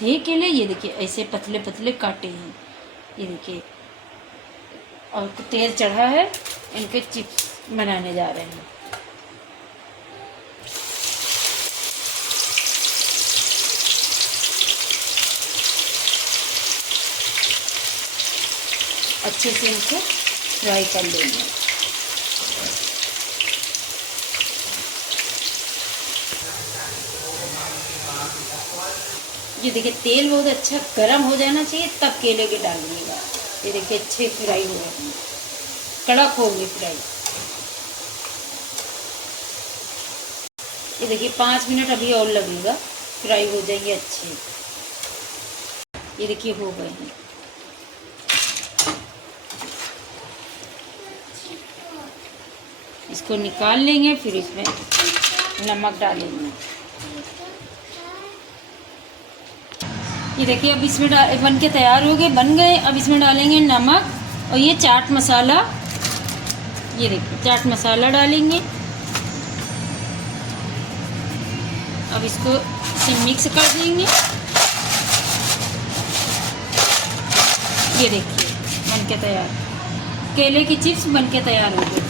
थे केले, ये देखिए ऐसे पतले पतले काटे हैं, ये देखिए। और तेल चढ़ा है, इनके चिप्स बनाने जा रहे हैं। अच्छे से इनको फ्राई कर लेंगे। ये देखिए तेल बहुत अच्छा गर्म हो जाना चाहिए, तब केले के डालिएगा। ये देखिए अच्छे फ्राई हो गए, कड़क हो गई फ्राई। ये देखिए 5 मिनट अभी और लगेगा, फ्राई हो जाएंगे अच्छे। ये देखिए हो गए हैं। इसको निकाल लेंगे, फिर इसमें नमक डालेंगे। ये देखिए अब इसमें बन के तैयार हो गए, बन गए। अब इसमें डालेंगे नमक और ये चाट मसाला। ये देखिए चाट मसाला डालेंगे। अब इसको इसे मिक्स कर देंगे। ये देखिए बन के तैयार, केले की चिप्स बन के तैयार हो गए।